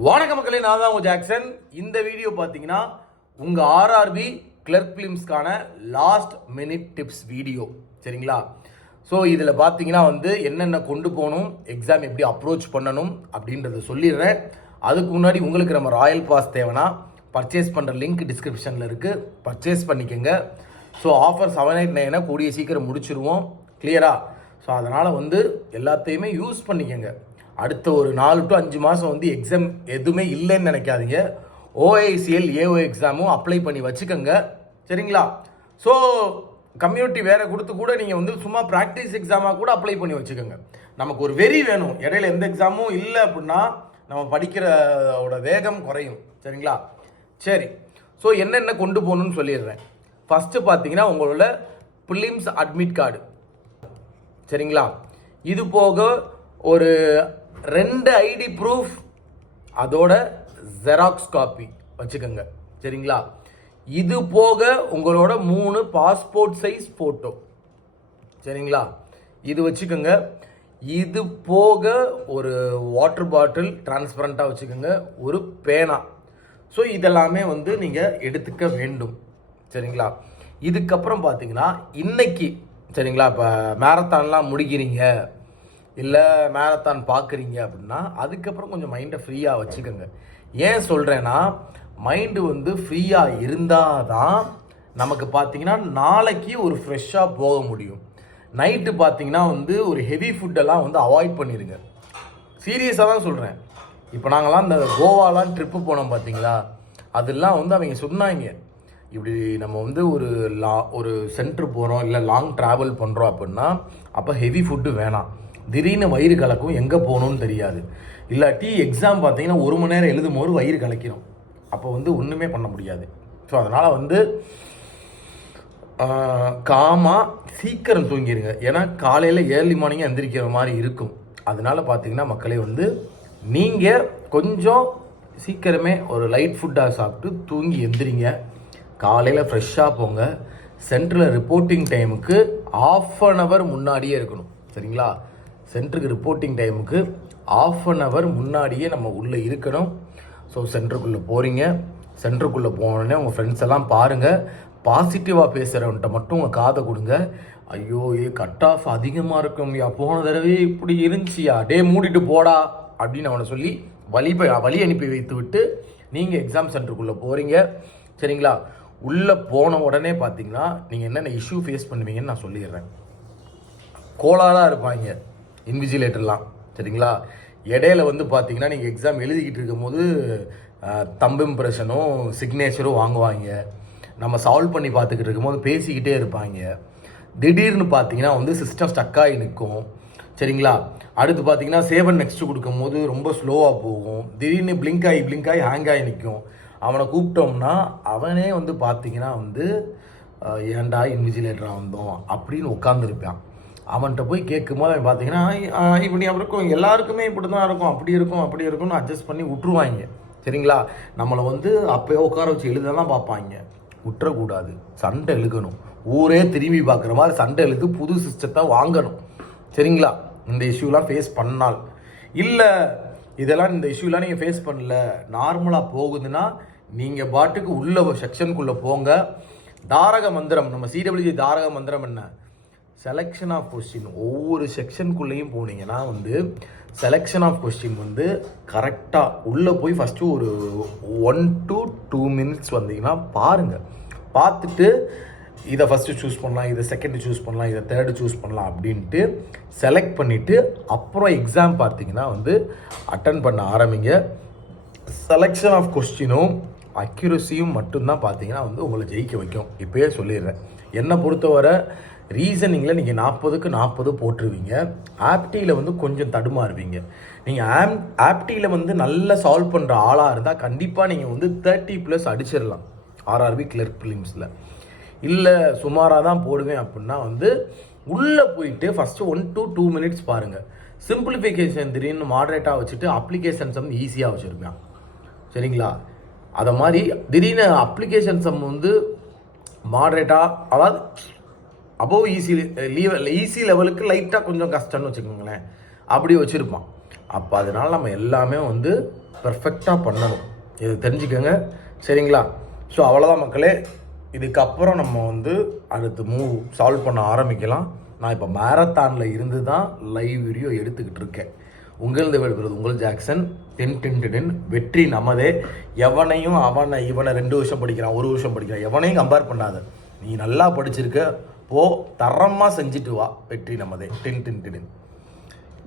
வணக்க மக்களே, நான் தான் உங்கள் ஜாக்சன். இந்த வீடியோ பார்த்தீங்கன்னா உங்கள் ஆர்ஆர்பி கிளர்க் ஃபிலிம்ஸ்க்கான லாஸ்ட் மினிட் டிப்ஸ் வீடியோ, சரிங்களா? ஸோ இதில் பார்த்தீங்கன்னா என்னென்ன கொண்டு போகணும், எக்ஸாம் எப்படி அப்ரோச் பண்ணணும் அப்படின்றத சொல்லிடுறேன். அதுக்கு முன்னாடி உங்களுக்கு நம்ம ராயல் பாஸ் தேவைன்னா பர்ச்சேஸ் பண்ணுற லிங்க் டிஸ்கிரிப்ஷனில் இருக்குது, பர்ச்சேஸ் பண்ணிக்கோங்க. ஸோ ஆஃபர் 789 கூடிய சீக்கிரம் முடிச்சிருவோம், கிளியரா? ஸோ அதனால் எல்லாத்தையுமே யூஸ் பண்ணிக்கோங்க. அடுத்த ஒரு 4 to 5 மாதம் எக்ஸாம் எதுவுமே இல்லைன்னு நினைக்காதீங்க. OICL AO எக்ஸாமும் அப்ளை பண்ணி வச்சுக்கோங்க, சரிங்களா? ஸோ கம்யூனிட்டி வேறு கொடுத்து கூட நீங்கள் சும்மா ப்ராக்டிஸ் எக்ஸாமாக கூட அப்ளை பண்ணி வச்சுக்கோங்க. நமக்கு ஒரு வெறி வேணும். இடையில எந்த எக்ஸாமும் இல்லை அப்படின்னா நம்ம படிக்கிறோட வேகம் குறையும், சரிங்களா? சரி, ஸோ என்னென்ன கொண்டு போகணும்னு சொல்லிடுறேன். ஃபஸ்ட்டு பார்த்தீங்கன்னா உங்களோட ப்ரிலிம்ஸ் அட்மிட் கார்டு, சரிங்களா? இது போக ஒரு 2 ஐடி ப்ரூஃப், அதோட ஜெராக்ஸ் காப்பி வச்சுக்கோங்க, சரிங்களா? இது போக உங்களோட 3 பாஸ்போர்ட் சைஸ் ஃபோட்டோ, சரிங்களா? இது வச்சுக்கோங்க. இது போக ஒரு வாட்டர் பாட்டில் டிரான்ஸ்பரண்ட்டாக வச்சுக்கோங்க, ஒரு பேனா. ஸோ இதெல்லாமே நீங்கள் எடுத்துக்க வேண்டும், சரிங்களா? இதுக்கப்புறம் பார்த்தீங்கன்னா இன்னைக்கு, சரிங்களா, இப்போ மேரத்தான்லாம் முடிக்கிறீங்க இல்லை மேரத்தான் பார்க்குறீங்க அப்படின்னா அதுக்கப்புறம் கொஞ்சம் மைண்டை ஃப்ரீயாக வச்சுக்கோங்க. ஏன் சொல்கிறேன்னா, மைண்டு ஃப்ரீயாக இருந்தால் தான் நமக்கு பார்த்தீங்கன்னா நாளைக்கு ஒரு ஃப்ரெஷ்ஷாக போக முடியும். நைட்டு பார்த்தீங்கன்னா ஒரு ஹெவி ஃபுட்டெல்லாம் அவாய்ட் பண்ணிடுங்க. சீரியஸாக தான் சொல்கிறேன். இப்போ நாங்கள்லாம் இந்த கோவாலாம் ட்ரிப்பு போனோம் பார்த்தீங்களா, அதெல்லாம் அவங்க சொன்னாங்க, இப்படி நம்ம ஒரு சென்ட்ரு போகிறோம் இல்லை லாங் ட்ராவல் பண்ணுறோம் அப்படின்னா அப்போ ஹெவி ஃபுட்டு வேணாம். திடீர்னு வயிறு கலக்கும், எங்கே போகணுன்னு தெரியாது. இல்லாட்டி எக்ஸாம் பார்த்தீங்கன்னா 1 மணி நேரம் எழுதும் போது வயிறு கலக்கிறோம், அப்போ ஒன்றுமே பண்ண முடியாது. ஸோ அதனால் காமாக சீக்கிரம் தூங்கிடுங்க. ஏன்னா காலையில் ஏர்லி மார்னிங்காக எந்திரிக்கிற மாதிரி இருக்கும். அதனால் பார்த்தீங்கன்னா மக்களே நீங்கள் கொஞ்சம் சீக்கிரமே ஒரு லைட் ஃபுட்டாக சாப்பிட்டு தூங்கி எந்திரிங்க. காலையில் ஃப்ரெஷ்ஷாக போங்க. சென்டரில் ரிப்போர்ட்டிங் டைமுக்கு 1/2 hour முன்னாடியே இருக்கணும், சரிங்களா? சென்டருக்கு ரிப்போர்ட்டிங் டைமுக்கு 1/2 hour முன்னாடியே நம்ம உள்ளே இருக்கணும். ஸோ சென்டருக்குள்ளே போகிறீங்க, சென்டருக்குள்ளே போனோடனே உங்கள் ஃப்ரெண்ட்ஸ் எல்லாம் பாருங்கள். பாசிட்டிவாக பேசுகிறவன்ட்ட மட்டும் உங்கள் காதை கொடுங்க. ஐயோ கட் ஆஃப் அதிகமாக இருக்கும்யா, போன தடவை இப்படி இருந்துச்சியா, டே மூடிட்டு போடா அப்படின்னு அவனை சொல்லி வழி அனுப்பி வைத்து விட்டு நீங்கள் எக்ஸாம் சென்டருக்குள்ளே போகிறீங்க, சரிங்களா? உள்ளே போன உடனே பார்த்தீங்கன்னா நீங்கள் என்னென்ன இஷ்யூ ஃபேஸ் பண்ணுவீங்கன்னு நான் சொல்லிடுறேன். கோளாறாக இருப்பாங்க இன்விஜிலேட்டர்லாம், சரிங்களா? இடையில பார்த்தீங்கன்னா நீங்கள் எக்ஸாம் எழுதிக்கிட்டு இருக்கும்போது தம்பு இம்ப்ரெஷனும் சிக்னேச்சரும் வாங்குவாங்க. நம்ம சால்வ் பண்ணி பார்த்துக்கிட்டு இருக்கும்போது பேசிக்கிட்டே இருப்பாங்க. திடீர்னு பார்த்தீங்கன்னா சிஸ்டம் ஸ்டக்காகி நிற்கும், சரிங்களா? அடுத்து பார்த்தீங்கன்னா சேவன் நெக்ஸ்ட்டு கொடுக்கும்போது ரொம்ப ஸ்லோவாக போகும். திடீர்னு பிளிங்க் ஆகி ஹேங் ஆகி நிற்கும். அவனை கூப்பிட்டோம்னா அவனே பார்த்தீங்கன்னா ஏன்டா இன்விஜிலேட்டராக வந்தோம் அப்படின்னு உட்காந்துருப்பான். அவன்கிட்ட போய் கேட்கும்போது அவன் பார்த்தீங்கன்னா இப்படி அப்படி இருக்கும், எல்லாருக்குமே இப்படி தான் இருக்கும், அப்படி இருக்கும்னு அட்ஜஸ்ட் பண்ணி விட்டுருவாங்க, சரிங்களா? நம்மளை அப்போயே உட்கார வச்சு எழுதலாம் பார்ப்பாங்க. விட்டுறக்கூடாது, சண்டை எழுகணும். ஊரே திரும்பி பார்க்குற மாதிரி சண்டை எழுது, புது சிஸ்டத்தை வாங்கணும், சரிங்களா? இந்த இஷ்யூலாம் ஃபேஸ் பண்ணால் இல்லை, இதெல்லாம் இந்த இஷ்யூலாம் நீங்கள் ஃபேஸ் பண்ணல, நார்மலாக போகுதுன்னா நீங்கள் பாட்டுக்கு உள்ள செக்ஷனுக்குள்ளே போங்க. தாரக மந்திரம், நம்ம CWG தாரக மந்திரம் என்ன? Selection of question. ஒவ்வொரு செக்ஷனுக்குள்ளேயும் போனீங்கன்னா செலெக்ஷன் ஆஃப் கொஸ்டின் கரெக்டாக உள்ளே போய் ஃபஸ்ட்டு ஒரு 1 to 2 minutes வந்தீங்கன்னா பாருங்கள். பார்த்துட்டு இதை ஃபஸ்ட்டு சூஸ் பண்ணலாம், இதை செகண்டு சூஸ் பண்ணலாம், இதை தேர்டு சூஸ் பண்ணலாம் அப்படின்ட்டு செலக்ட் பண்ணிவிட்டு அப்புறம் எக்ஸாம் பார்த்தீங்கன்னா அட்டன் பண்ண ஆரம்பிங்க. செலெக்ஷன் ஆஃப் கொஸ்டினும் அக்யூரஸியும் மட்டும்தான் பார்த்தீங்கன்னா உங்களை ஜெயிக்க வைக்கும். இப்போயே சொல்லிடுறேன். என்னை பொறுத்தவரை ரீசனிங்கில் நீங்கள் 40க்கு 40 போட்டுருவீங்க. ஆப்டியில் கொஞ்சம் தடுமாறுவீங்க. நீங்கள் ஆப்டியில் நல்லா சால்வ் பண்ணுற ஆளாக இருந்தால் கண்டிப்பாக நீங்கள் 30+ அடிச்சிடலாம் ஆர்ஆர்பி கிளர்க் ஃபிலிம்ஸில். இல்லை சுமாராக தான் போடுவேன் அப்படின்னா உள்ளே போயிட்டு ஃபஸ்ட்டு 1 to 2 minutes பாருங்கள். சிம்பிளிஃபிகேஷன் திடீர்னு மாடரேட்டாக வச்சுட்டு அப்ளிகேஷன் சம் ஈஸியாக வச்சுருப்பேன், சரிங்களா? அதை மாதிரி திடீர்னு அப்ளிகேஷன் சம் மாடரேட்டாக, அதாவது அபோவ் ஈஸி லெவலுக்கு லைட்டாக கொஞ்சம் கஷ்டம்னு வச்சுக்கோங்களேன், அப்படி வச்சுருப்பான். அப்போ அதனால் நம்ம எல்லாமே வந்து பெர்ஃபெக்டாக பண்ணணும், இது தெரிஞ்சுக்கோங்க. சரிங்களா? ஸோ அவ்வளோதான் மக்களே. இதுக்கப்புறம் நம்ம வந்து அடுத்து சால்வ் பண்ண ஆரம்பிக்கலாம். நான் இப்போ மேரத்தானில் இருந்து தான் லைவ் வீடியோ எடுத்துக்கிட்டு இருக்கேன். உங்களது விடுவது உங்கள் ஜாக்சன். 10 வெற்றி நமதே. எவனையும் இவனை 2 வருஷம் படிக்கிறான், 1 வருஷம் படிக்கிறான், எவனையும் கம்பேர் பண்ணாத. நீ நல்லா படிச்சிருக்க, போ தரமாக செஞ்சுட்டு வா. வெற்றி நமதே. 10